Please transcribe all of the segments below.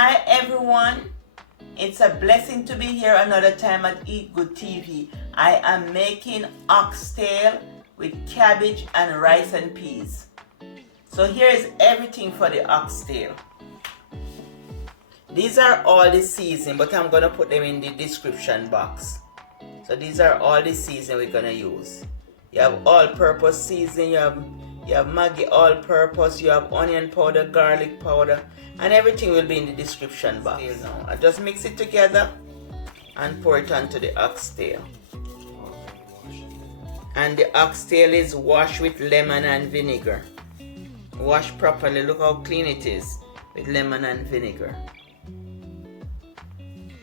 Hi everyone, it's a blessing to be here another time at Eat Good TV. I am making oxtail with cabbage and rice and peas. So here is everything for the oxtail. These are all the seasoning, but I'm going to put them in the description box. So these are all the seasoning we're going to use. You have all-purpose seasoning, you have Maggie all-purpose, you have onion powder, garlic powder, and everything will be in the description box. Now, I just mix it together and pour it onto the oxtail. And the oxtail is washed with lemon and vinegar. Wash properly, look how clean it is with lemon and vinegar.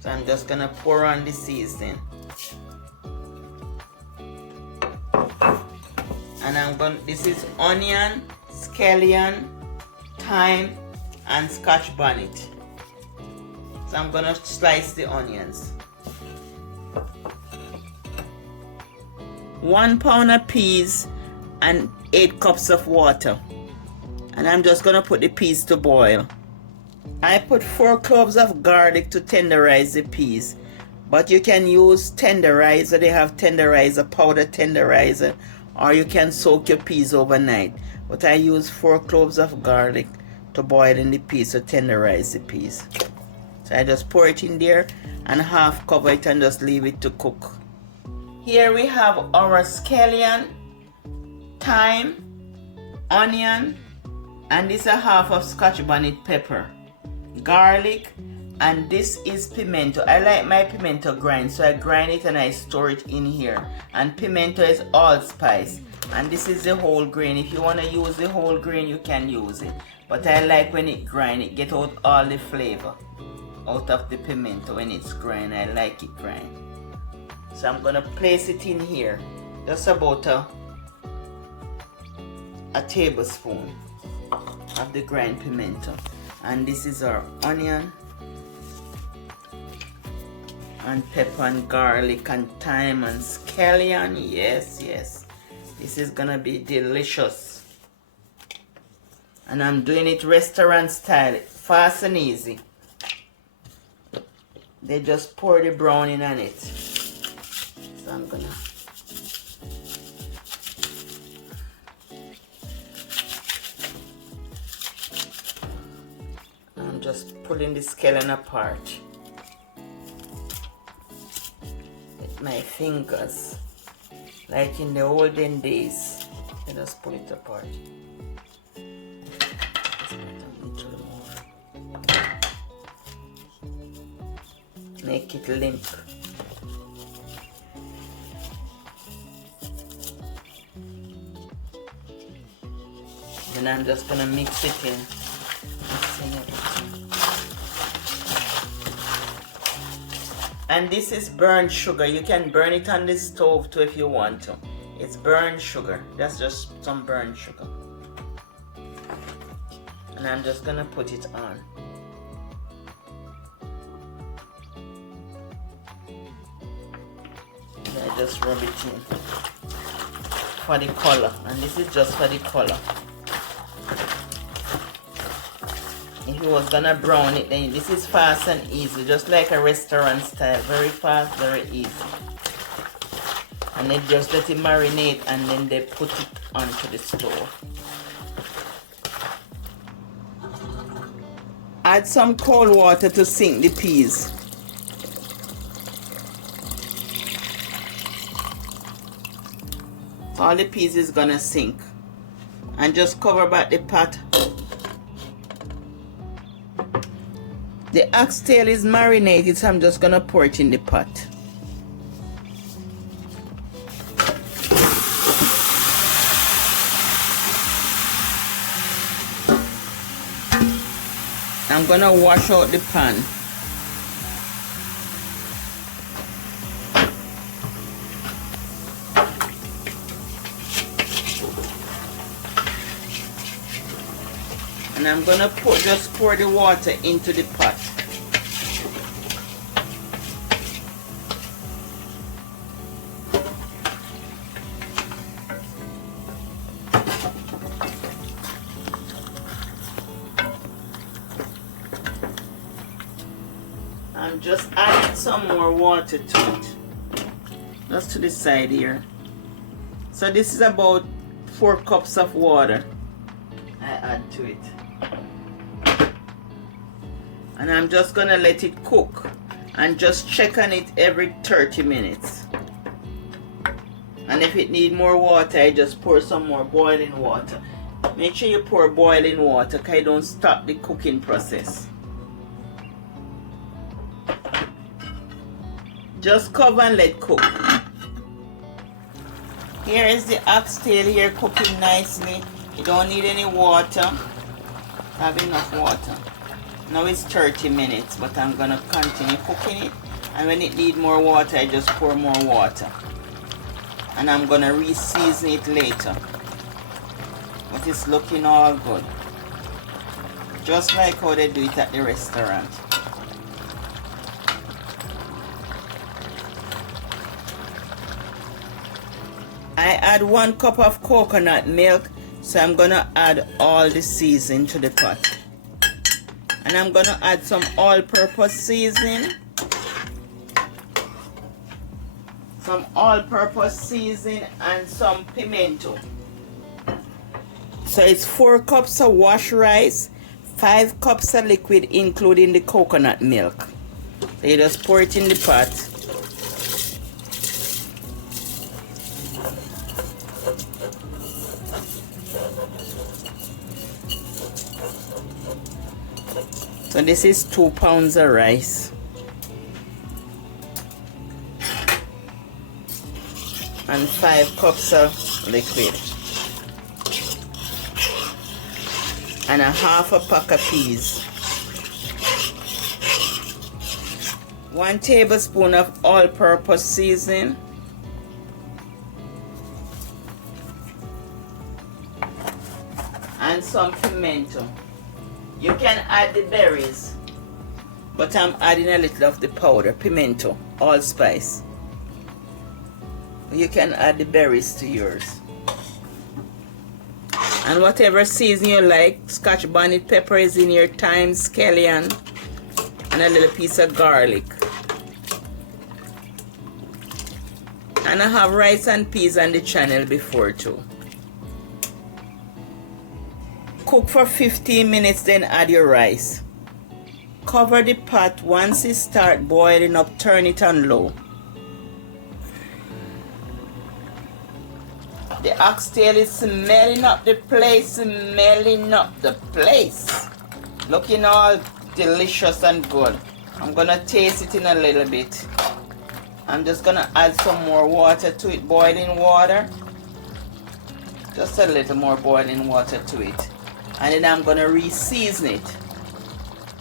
So I'm just gonna pour on the seasoning. And this is onion, scallion, thyme, and scotch bonnet. So I'm gonna slice the onions. 1 pound of peas and 8 cups of water. And I'm just gonna put the peas to boil. I put 4 cloves of garlic to tenderize the peas, but you can use tenderizer. They have tenderizer, powder tenderizer, or you can soak your peas overnight. But I use 4 cloves of garlic to boil in the peas to tenderize the peas. So I just pour it in there and half cover it and just leave it to cook. Here we have our scallion, thyme, onion, and this is a half of scotch bonnet pepper, garlic, and this is pimento. I like my pimento grind, so I grind it and I store it in here. And pimento is allspice, and this is the whole grain. If you want to use the whole grain, you can use it, but I like when it grind, it get out all the flavor out of the pimento. When it's grind, I like it grind. So I'm gonna place it in here, just about a tablespoon of the grind pimento. And this is our onion and pepper and garlic and thyme and scallion. Yes, this is gonna be delicious. And I'm doing it restaurant style, fast and easy. They just pour the browning on it. So I'm gonna just pulling the scallion apart with my fingers, like in the olden days. I just pull it apart. Just put a little more. Make it limp. Then I'm just gonna mix it in. And this is burnt sugar. You can burn it on the stove too if you want to. It's burnt sugar. That's just some burnt sugar. And I'm just gonna put it on. And I just rub it in for the color. And this is just for the color. If you was gonna brown it, then this is fast and easy, just like a restaurant style. Very fast, very easy. And they just let it marinate and then they put it onto the stove. Add some cold water to sink the peas. All the peas is gonna sink. And just cover back the pot. The oxtail is marinated, so I'm just gonna pour it in the pot. I'm gonna wash out the pan. And I'm gonna just pour the water into the pot. I'm just adding some more water to it. Just to the side here. So this is about 4 cups of water I add to it. And I'm just gonna let it cook and just check on it every 30 minutes. And if it need more water, I just pour some more boiling water. Make sure you pour boiling water, because don't stop the cooking process. Just cover and let cook. Here is the oxtail here cooking nicely. You don't need any water. Have enough water. Now it's 30 minutes, but I'm gonna continue cooking it. And when it needs more water, I just pour more water. And I'm gonna re-season it later. But it's looking all good. Just like how they do it at the restaurant. I add 1 cup of coconut milk, so I'm gonna add all the seasoning to the pot. And I'm gonna add some all-purpose seasoning. Some all-purpose seasoning and some pimento. So it's 4 cups of washed rice, 5 cups of liquid including the coconut milk. So you just pour it in the pot. So this is 2 pounds of rice. And 5 cups of liquid. And a half a pack of peas. 1 tablespoon of all-purpose seasoning. And some pimento. You can add the berries, but I'm adding a little of the powder, pimento, allspice. You can add the berries to yours. And whatever seasoning you like, Scotch bonnet pepper is in your, thyme, scallion, and a little piece of garlic. And I have rice and peas on the channel before too. Cook for 15 minutes, then add your rice. Cover the pot. Once it starts boiling up, turn it on low. The oxtail is smelling up the place, looking all delicious and good. I'm gonna taste it in a little bit. I'm just gonna add some more water to it, boiling water. Just a little more boiling water to it. And then I'm gonna re-season it.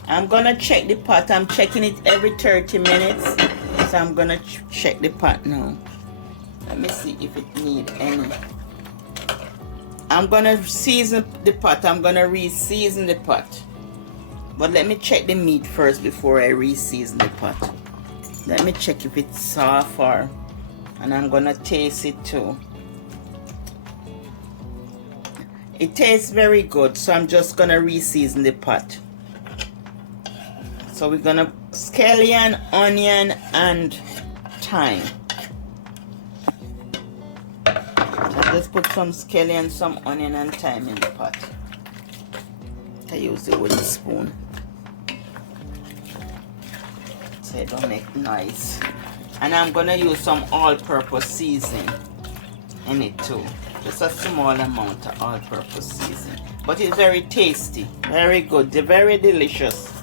I'm gonna check the pot. I'm checking it every 30 minutes. So I'm gonna check the pot now. Let me see if it needs any. I'm gonna season the pot. I'm gonna re-season the pot. But let me check the meat first before I re-season the pot. Let me check if it's soft or, and I'm gonna taste it too. It tastes very good, so I'm just gonna re-season the pot. So we're gonna scallion, onion, and thyme. So just put some scallion, some onion, and thyme in the pot. I use the wooden spoon so it don't make noise. And I'm gonna use some all-purpose seasoning in it too. Just a small amount of all-purpose seasoning. But it's very tasty, very good, very delicious.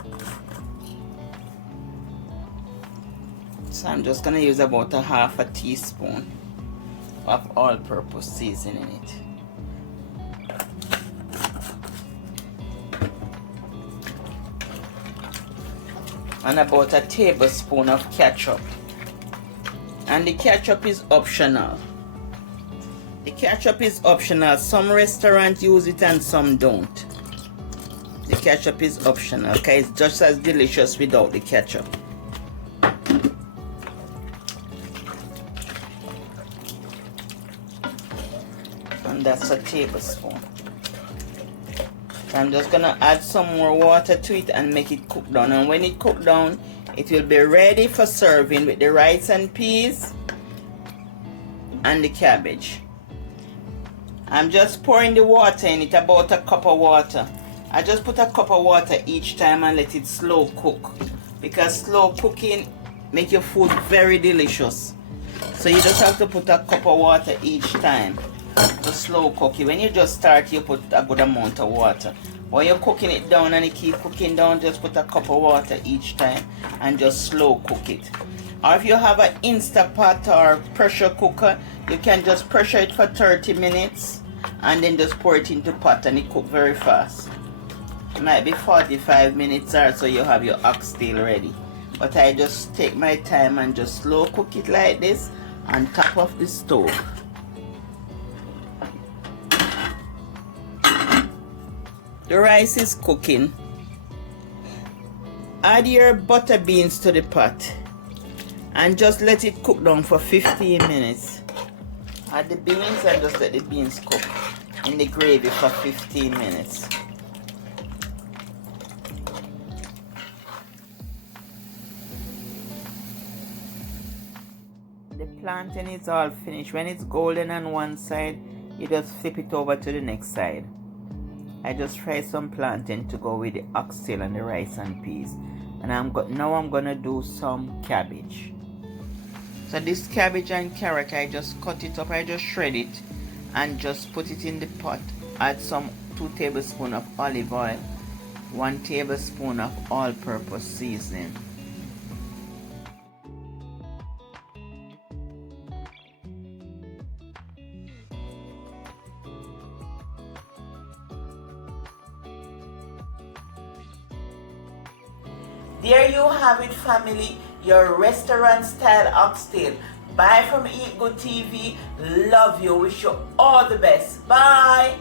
So I'm just gonna use about a half a teaspoon of all-purpose seasoning in it. And about a tablespoon of ketchup. And the ketchup is optional. The ketchup is optional. Some restaurants use it and some don't. The ketchup is optional. Okay, it's just as delicious without the ketchup. And that's a tablespoon. So I'm just gonna add some more water to it and make it cook down. And when it cook down, it will be ready for serving with the rice and peas and the cabbage. I'm just pouring the water in it, about a cup of water. I just put a cup of water each time and let it slow cook, because slow cooking make your food very delicious. So you just have to put a cup of water each time to slow cook it. When you just start, you put a good amount of water. When you're cooking it down and you keep cooking down, just put a cup of water each time and just slow cook it. Or if you have an Instapot or pressure cooker, you can just pressure it for 30 minutes and then just pour it into pot and it cook very fast. It might be 45 minutes or so you have your oxtail ready. But I just take my time and just slow cook it like this on top of the stove. The rice is cooking. Add your butter beans to the pot and just let it cook down for 15 minutes. Add the beans and just let the beans cook in the gravy for 15 minutes. The plantain is all finished. When it's golden on one side, you just flip it over to the next side. I just fry some plantain to go with the oxtail and the rice and peas. And now I'm gonna do some cabbage. So this cabbage and carrot, I just cut it up, I just shred it and just put it in the pot. Add some 2 tablespoons of olive oil, 1 tablespoon of all-purpose seasoning. There you have it, family, your restaurant style oxtail. Bye from Eat Good TV. Love you. Wish you all the best. Bye.